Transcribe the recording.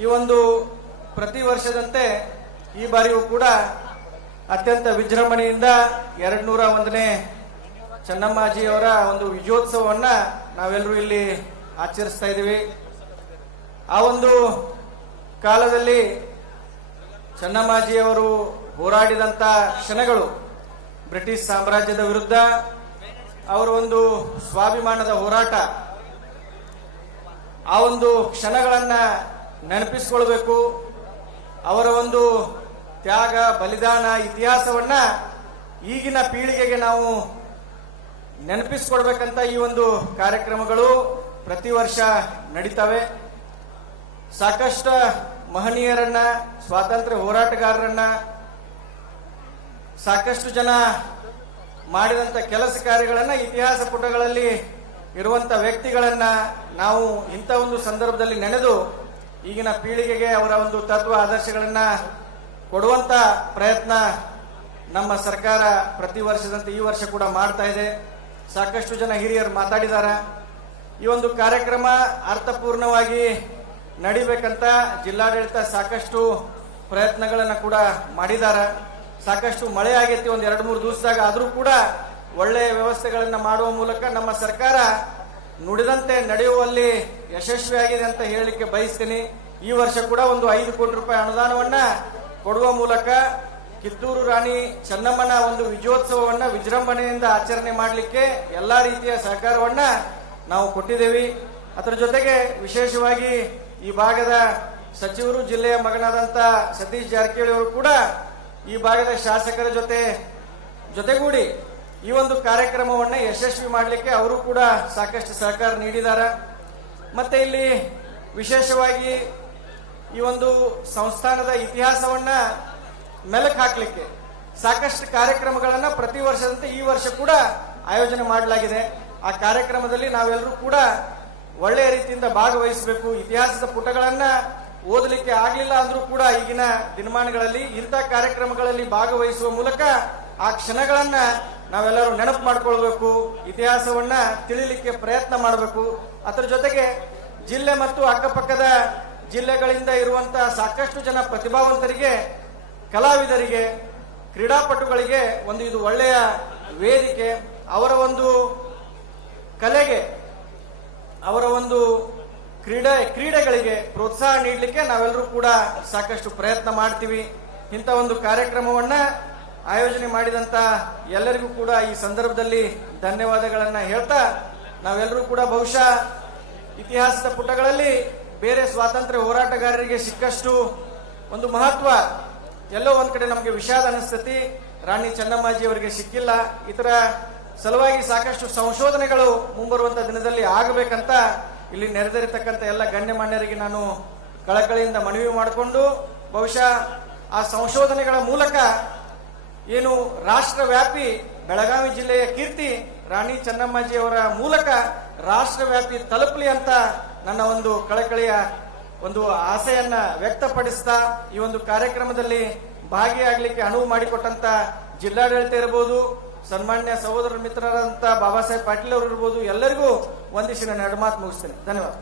ಈ ಒಂದು ಪ್ರತಿ ವರ್ಷದಂತೆ ಈ ಬಾರಿಯೂ ಕೂಡ ಅತ್ಯಂತ ವಿಜೃಂಭಣೆಯಿಂದ ಎರಡ್ ನೂರ ಒಂದನೇ ಚೆನ್ನಮ್ಮಾಜಿಯವರ ಒಂದು ವಿಜಯೋತ್ಸವವನ್ನ ನಾವೆಲ್ಲರೂ ಇಲ್ಲಿ ಆಚರಿಸ್ತಾ ಇದ್ದೀವಿ. ಆ ಒಂದು ಕಾಲದಲ್ಲಿ ಚೆನ್ನಮ್ಮಾಜಿಯವರು ಹೋರಾಡಿದಂತ ಕ್ಷಣಗಳು ಬ್ರಿಟಿಷ್ ಸಾಮ್ರಾಜ್ಯದ ವಿರುದ್ಧ, ಅವರ ಒಂದು ಸ್ವಾಭಿಮಾನದ ಹೋರಾಟ, ಆ ಒಂದು ಕ್ಷಣಗಳನ್ನ ನೆನಪಿಸ್ಕೊಳ್ಬೇಕು. ಅವರ ಒಂದು ತ್ಯಾಗ, ಬಲಿದಾನ, ಇತಿಹಾಸವನ್ನ ಈಗಿನ ಪೀಳಿಗೆಗೆ ನಾವು ನೆನಪಿಸ್ಕೊಡ್ಬೇಕಂತ ಈ ಒಂದು ಕಾರ್ಯಕ್ರಮಗಳು ಪ್ರತಿ ವರ್ಷ ನಡೀತವೆ. ಸಾಕಷ್ಟು ಮಹನೀಯರನ್ನ, ಸ್ವಾತಂತ್ರ್ಯ ಹೋರಾಟಗಾರರನ್ನ, ಸಾಕಷ್ಟು ಜನ ಮಾಡಿದಂತ ಕೆಲಸ ಕಾರ್ಯಗಳನ್ನ ಇತಿಹಾಸ ಪುಟಗಳಲ್ಲಿ ಇರುವಂತ ವ್ಯಕ್ತಿಗಳನ್ನ ನಾವು ಇಂಥ ಒಂದು ಸಂದರ್ಭದಲ್ಲಿ ನೆನೆದು ಈಗಿನ ಪೀಳಿಗೆಗೆ ಅವರ ಒಂದು ತತ್ವ ಆದರ್ಶಗಳನ್ನ ಕೊಡುವಂತ ಪ್ರಯತ್ನ ನಮ್ಮ ಸರ್ಕಾರ ಪ್ರತಿ ವರ್ಷದಂತೆ ಈ ವರ್ಷ ಕೂಡ ಮಾಡ್ತಾ ಇದೆ. ಸಾಕಷ್ಟು ಜನ ಹಿರಿಯರು ಮಾತಾಡಿದ್ದಾರೆ. ಈ ಒಂದು ಕಾರ್ಯಕ್ರಮ ಅರ್ಥಪೂರ್ಣವಾಗಿ ನಡಿಬೇಕಂತ ಜಿಲ್ಲಾಡಳಿತ ಸಾಕಷ್ಟು ಪ್ರಯತ್ನಗಳನ್ನು ಕೂಡ ಮಾಡಿದಾರ ಸಾಕಷ್ಟು ಮಳೆ ಆಗೈತಿ ಒಂದು ಎರಡು ಮೂರು ದಿವಸದಾಗ ಆದರೂ ಕೂಡ ಒಳ್ಳೆಯ ವ್ಯವಸ್ಥೆಗಳನ್ನು ಮಾಡುವ ಮೂಲಕ ನಮ್ಮ ಸರ್ಕಾರ ನುಡಿದಂತೆ ನಡೆಯುವಲ್ಲಿ ಯಶಸ್ವಿಯಾಗಿದೆ ಅಂತ ಹೇಳಲಿಕ್ಕೆ ಬಯಸ್ತೀನಿ. ಈ ವರ್ಷ ಕೂಡ ಒಂದು ಐದು ಕೋಟಿ ರೂಪಾಯಿ ಅನುದಾನವನ್ನ ಕೊಡುವ ಮೂಲಕ ಕಿತ್ತೂರು ರಾಣಿ ಚೆನ್ನಮ್ಮನ ಒಂದು ವಿಜಯೋತ್ಸವವನ್ನ ವಿಜೃಂಭಣೆಯಿಂದ ಆಚರಣೆ ಮಾಡಲಿಕ್ಕೆ ಎಲ್ಲಾ ರೀತಿಯ ಸಹಕಾರವನ್ನ ನಾವು ಕೊಟ್ಟಿದ್ದೇವೆ. ಅದರ ಜೊತೆಗೆ ವಿಶೇಷವಾಗಿ ಈ ಭಾಗದ ಸಚಿವರು, ಜಿಲ್ಲೆಯ ಮಗನಾದಂತ ಸತೀಶ್ ಜಾರಕಿಹೊಳಿ ಅವರು ಕೂಡ ಈ ಭಾಗದ ಶಾಸಕರ ಜೊತೆ ಜೊತೆಗೂಡಿ ಈ ಒಂದು ಕಾರ್ಯಕ್ರಮವನ್ನ ಯಶಸ್ವಿ ಮಾಡಲಿಕ್ಕೆ ಅವರು ಕೂಡ ಸಾಕಷ್ಟು ಸಹಕಾರ ನೀಡಿದ್ದಾರೆ. ಮತ್ತೆ ಇಲ್ಲಿ ವಿಶೇಷವಾಗಿ ಈ ಒಂದು ಸಂಸ್ಥಾನದ ಇತಿಹಾಸವನ್ನ ಮೆಲಕ್ ಹಾಕಲಿಕ್ಕೆ ಸಾಕಷ್ಟು ಕಾರ್ಯಕ್ರಮಗಳನ್ನ ಪ್ರತಿ ವರ್ಷದಂತೆ ಈ ವರ್ಷ ಕೂಡ ಆಯೋಜನೆ ಮಾಡಲಾಗಿದೆ. ಆ ಕಾರ್ಯಕ್ರಮದಲ್ಲಿ ನಾವೆಲ್ಲರೂ ಕೂಡ ಒಳ್ಳೆಯ ರೀತಿಯಿಂದ ಭಾಗವಹಿಸಬೇಕು. ಇತಿಹಾಸದ ಪುಟಗಳನ್ನ ಓದಲಿಕ್ಕೆ ಆಗಲಿಲ್ಲ ಅಂದ್ರೂ ಕೂಡ ಈಗಿನ ದಿನಮಾನಗಳಲ್ಲಿ ಇಂಥ ಕಾರ್ಯಕ್ರಮಗಳಲ್ಲಿ ಭಾಗವಹಿಸುವ ಮೂಲಕ ಆ ಕ್ಷಣಗಳನ್ನ ನಾವೆಲ್ಲರೂ ನೆನಪು ಮಾಡ್ಕೊಳ್ಬೇಕು, ಇತಿಹಾಸವನ್ನ ತಿಳಿಲಿಕ್ಕೆ ಪ್ರಯತ್ನ ಮಾಡಬೇಕು. ಅದರ ಜೊತೆಗೆ ಜಿಲ್ಲೆ ಮತ್ತು ಅಕ್ಕಪಕ್ಕದ ಜಿಲ್ಲೆಗಳಿಂದ ಇರುವಂತಹ ಸಾಕಷ್ಟು ಜನ ಪ್ರತಿಭಾವಂತರಿಗೆ, ಕಲಾವಿದರಿಗೆ, ಕ್ರೀಡಾಪಟುಗಳಿಗೆ ಒಂದು ಇದು ಒಳ್ಳೆಯ ವೇದಿಕೆ, ಅವರ ಒಂದು ಕಲೆಗೆ, ಅವರ ಒಂದು ಕ್ರೀಡೆ, ಕ್ರೀಡೆಗಳಿಗೆ ಪ್ರೋತ್ಸಾಹ ನೀಡಲಿಕ್ಕೆ ನಾವೆಲ್ಲರೂ ಕೂಡ ಸಾಕಷ್ಟು ಪ್ರಯತ್ನ ಮಾಡ್ತೀವಿ. ಇಂಥ ಒಂದು ಕಾರ್ಯಕ್ರಮವನ್ನ ಆಯೋಜನೆ ಮಾಡಿದಂತ ಎಲ್ಲರಿಗೂ ಕೂಡ ಈ ಸಂದರ್ಭದಲ್ಲಿ ಧನ್ಯವಾದಗಳನ್ನ ಹೇಳ್ತಾ ನಾವೆಲ್ಲರೂ ಕೂಡ ಬಹುಶಃ ಇತಿಹಾಸದ ಪುಟಗಳಲ್ಲಿ ಬೇರೆ ಸ್ವಾತಂತ್ರ್ಯ ಹೋರಾಟಗಾರರಿಗೆ ಸಿಕ್ಕಷ್ಟು ಒಂದು ಮಹತ್ವ ಎಲ್ಲೋ ಒಂದ್ ಕಡೆ ನಮಗೆ ವಿಷಾದ ಅನಿಸ್ತತಿ. ರಾಣಿ ಚೆನ್ನಮ್ಮಾಜಿ ಅವರಿಗೆ ಸಿಕ್ಕಿಲ್ಲ. ಇತರ ಸಲುವಾಗಿ ಸಾಕಷ್ಟು ಸಂಶೋಧನೆಗಳು ಮುಂಬರುವಂತ ದಿನದಲ್ಲಿ ಆಗಬೇಕಂತ ಇಲ್ಲಿ ನೆರೆದಿರತಕ್ಕಂಥ ಎಲ್ಲ ಗಣ್ಯಮಾನ್ಯರಿಗೆ ನಾನು ಕಳಕಳಿಯಿಂದ ಮನವಿ ಮಾಡಿಕೊಂಡು ಬಹುಶಃ ಆ ಸಂಶೋಧನೆಗಳ ಮೂಲಕ ಏನು ರಾಷ್ಟ್ರ ವ್ಯಾಪಿ ಬೆಳಗಾವಿ ಜಿಲ್ಲೆಯ ಕೀರ್ತಿ ರಾಣಿ ಚೆನ್ನಮ್ಮಾಜಿ ಅವರ ಮೂಲಕ ರಾಷ್ಟ್ರವ್ಯಾಪಿ ತಲುಪಲಿ ಅಂತ ನನ್ನ ಒಂದು ಕಳಕಳಿಯ ಒಂದು ಆಸೆಯನ್ನ ವ್ಯಕ್ತಪಡಿಸ್ತಾ ಈ ಒಂದು ಕಾರ್ಯಕ್ರಮದಲ್ಲಿ ಭಾಗಿಯಾಗಲಿಕ್ಕೆ ಅನುವು ಮಾಡಿಕೊಟ್ಟಂತ ಜಿಲ್ಲಾಡಳಿತ ಇರಬಹುದು ಸನ್ಮಾನ್ಯ ಸಹೋದರ ಮಿತ್ರರಂತ ಬಾಬಾ ಸಾಹೇಬ್ ಪಾಟೀಲ್ ಅವರು ಇರ್ಬೋದು, ಎಲ್ಲರಿಗೂ ಒಂದಿಷ್ಟು ನಾನು ಮಾತು ಮುಗಿಸ್ತೇನೆ. ಧನ್ಯವಾದ.